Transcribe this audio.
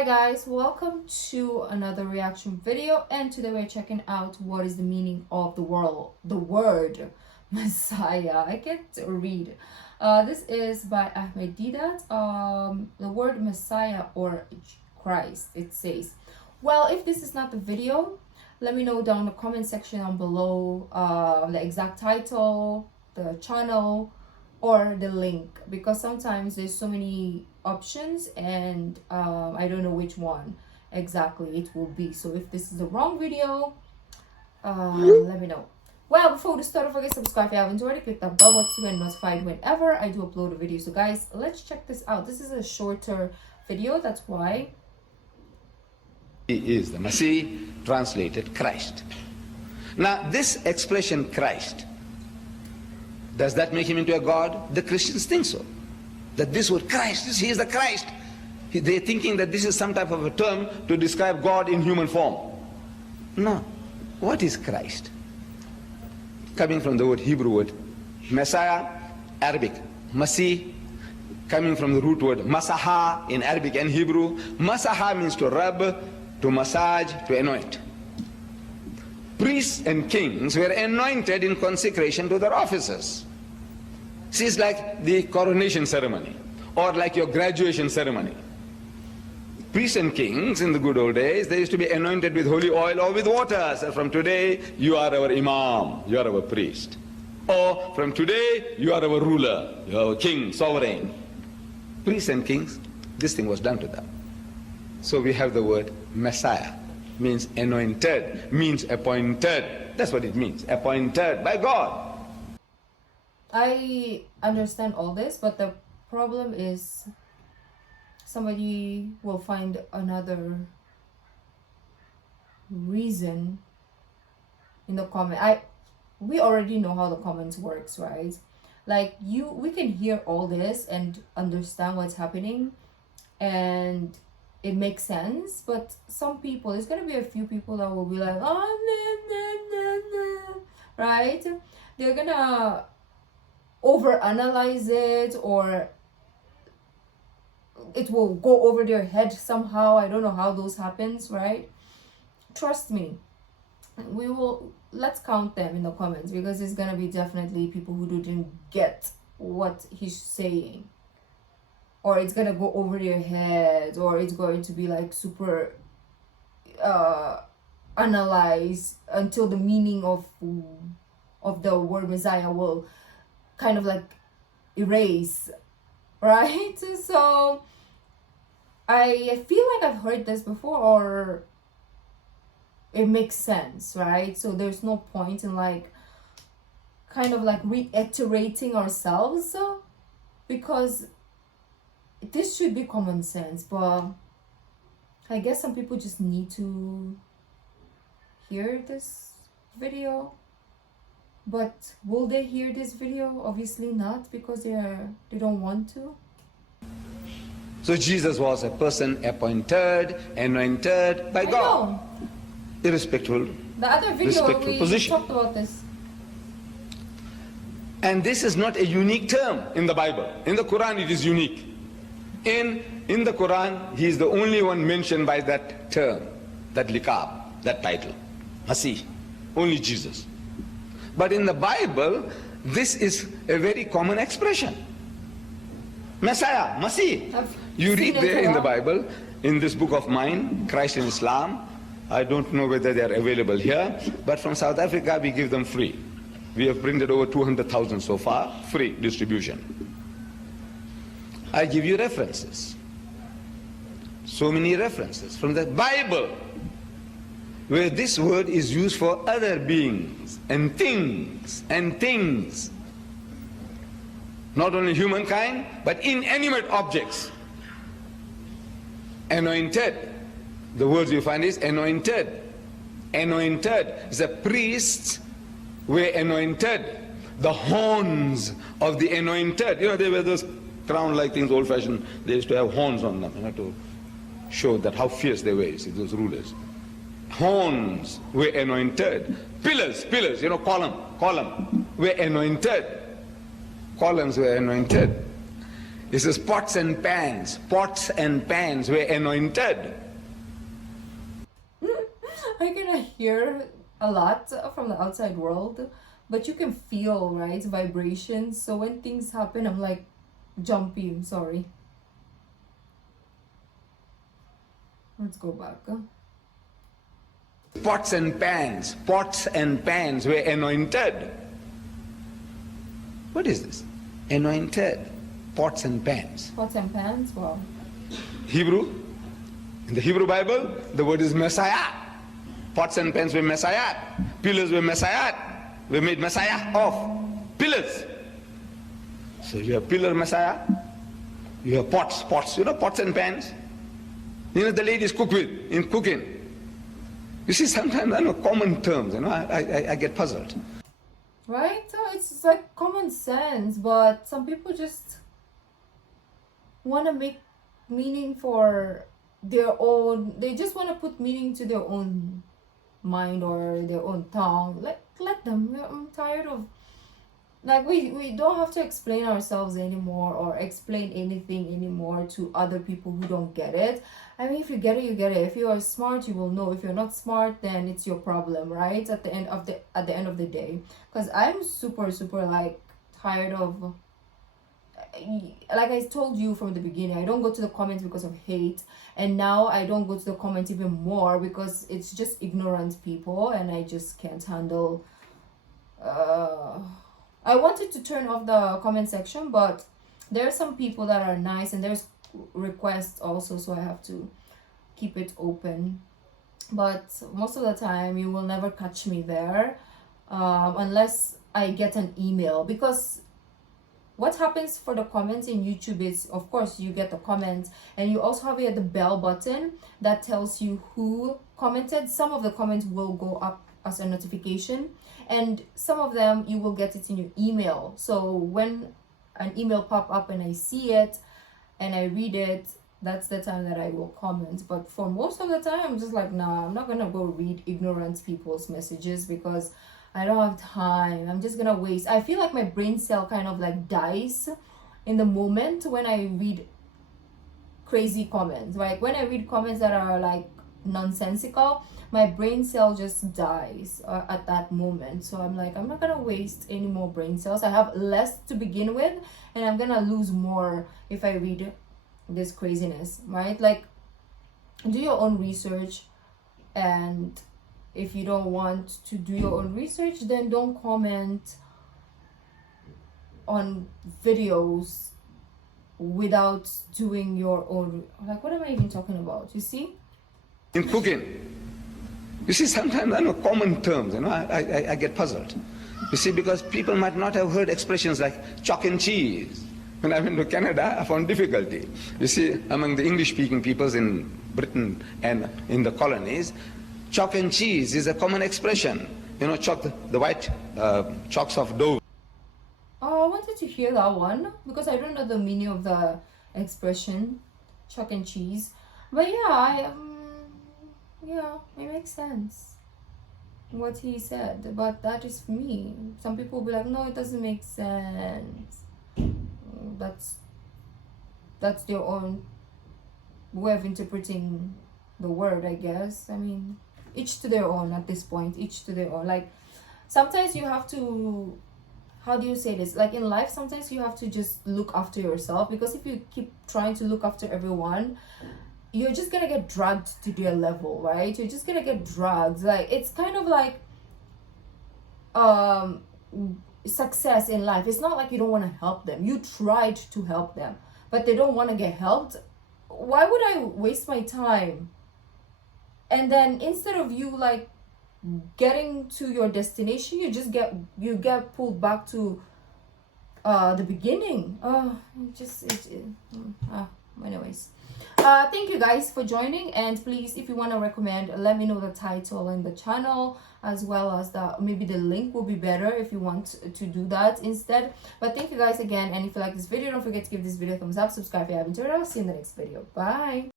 Hi guys, welcome to another reaction video, and today we're checking out what is the meaning of the word Messiah. I can't read. This is by Ahmed Deedat. The word Messiah or Christ, it says. Well, if this is not the video, let me know down in the comment section down below the exact title, the channel, or the link, because sometimes there's so many options and I don't know which one exactly it will be. So if this is the wrong video, let me know. Well, before we start, don't forget to subscribe if you haven't already. Click that bell button to get notified whenever I do upload a video. So guys, let's check this out. This is a shorter video, that's why. He is the Messiah, translated Christ. Now this expression Christ, does that make him into a god? The Christians think so. That this word Christ, he is the Christ. They're thinking that this is some type of a term to describe God in human form. No. What is Christ? Coming from the word Hebrew word Messiah, Arabic. Masih, coming from the root word Masaha in Arabic and Hebrew. Masaha means to rub, to massage, to anoint. Priests and kings were anointed in consecration to their offices. See, it's like the coronation ceremony or like your graduation ceremony. Priests and kings in the good old days, they used to be anointed with holy oil or with water. So from today, you are our imam, you are our priest. Or from today, you are our ruler, you are our king, sovereign. Priests and kings, this thing was done to them. So we have the word Messiah. Means anointed, means appointed. That's what it means, appointed by God. I understand all this, but the problem is somebody will find another reason in the comment. We already know how the comments works, right? Like we can hear all this and understand what's happening, and it makes sense, but some people, there's gonna be a few people that will be like, oh, nah, right? They're gonna overanalyze it, or it will go over their head somehow. I don't know how those happens, right? Trust me, let's count them in the comments, because there's gonna be definitely people who didn't get what he's saying, or it's gonna go over their head, or it's going to be like super analyzed until the meaning of the word Messiah will kind of like erase, right? So I feel like I've heard this before, or it makes sense, right? So there's no point in like kind of like reiterating ourselves, because this should be common sense, but I guess some people just need to hear this video. But will they hear this video? Obviously not, because they don't want to. So Jesus was a person appointed, anointed by God. Irrespective. The other video we talked about this. And this is not a unique term in the Bible. In the Quran it is unique. In the Quran, he is the only one mentioned by that term, that liqab, that title, Masih, only Jesus. But in the Bible, this is a very common expression. Messiah, Masih. You read there in the Bible, in this book of mine, Christ in Islam. I don't know whether they are available here, but from South Africa we give them free. We have printed over 200,000 so far, free distribution. I give you references. So many references from the Bible where this word is used for other beings and things and things. Not only humankind, but inanimate objects. Anointed. The words you find is anointed. Anointed. The priests were anointed. The horns of the anointed. You know, they were those crown-like things, old-fashioned. They used to have horns on them, to show that how fierce they were, you see, those rulers. Horns were anointed. Pillars, column were anointed. Columns were anointed. It says pots and pans. Pots and pans were anointed. I can hear a lot from the outside world, but you can feel, right, vibrations. So when things happen, I'm like jumpy. I'm sorry. Let's go back. Pots and pans. Pots and pans were anointed. What is this? Anointed. Pots and pans. Pots and pans. Wow. Hebrew. In the Hebrew Bible, the word is Messiah. Pots and pans were Messiah. Pillars were Messiah. We made Messiah of pillars. So you have pillar Messiah. You have pots. You know, pots and pans. You know, the ladies cook with, in cooking. You see, sometimes I know common terms, you know, I get puzzled. Right? It's like common sense, but some people just want to make meaning for their own, they just want to put meaning to their own mind or their own tongue. Let them. I'm tired of, like, we don't have to explain ourselves anymore or explain anything anymore to other people who don't get it. I mean, if you get it, you get it. If you are smart, you will know. If you're not smart, then it's your problem, right? At the end of the day, because I'm super like tired of, like I told you from the beginning, I don't go to the comments because of hate, and now I don't go to the comments even more because it's just ignorant people, and I just can't handle. I wanted to turn off the comment section, but there are some people that are nice, and there's requests also, so I have to keep it open. But most of the time, you will never catch me there, unless I get an email, because what happens for the comments in YouTube is, of course, you get the comments, and you also have here the bell button that tells you who commented. Some of the comments will go up as a notification, and some of them you will get it in your email. So when an email pop up and I see it and I read it, that's the time that I will comment. But for most of the time, I'm just like, nah, I'm not gonna go read ignorant people's messages because I don't have time. I'm just gonna waste. I feel like my brain cell kind of like dies in the moment when I read crazy comments. Like when I read comments that are like nonsensical, my brain cell just dies at that moment. So I'm like, I'm not gonna waste any more brain cells. I have less to begin with, and I'm gonna lose more if I read this craziness, right? Like, do your own research, and if you don't want to do your own research, then don't comment on videos without doing your own. Like, what am I even talking about? You see? In cooking, you see, sometimes I know common terms, you know, I get puzzled. You see, because people might not have heard expressions like chalk and cheese. When I went to Canada, I found difficulty. You see, among the English-speaking peoples in Britain and in the colonies, chalk and cheese is a common expression. You know, chalk, the white chalks of dough. Oh, I wanted to hear that one because I don't know the meaning of the expression chalk and cheese. But yeah, yeah, it makes sense what he said. But that is for me. Some people will be like, no, it doesn't make sense. That's their own way of interpreting the word, I guess. I mean, each to their own at this point. Each to their own. Like, sometimes you have to, how do you say this? Like in life, sometimes you have to just look after yourself, because if you keep trying to look after everyone, you're just gonna get dragged to their level, right? You're just gonna get dragged. Like, it's kind of like success in life. It's not like you don't want to help them. You tried to help them, but they don't want to get helped. Why would I waste my time? And then instead of you like getting to your destination, you get pulled back to the beginning. Anyways, thank you guys for joining, and please, if you want to recommend, let me know the title and the channel, as well as maybe the link will be better if you want to do that instead. But thank you guys again, and if you like this video, don't forget to give this video a thumbs up, subscribe if you haven't already. I'll see you in the next video. Bye.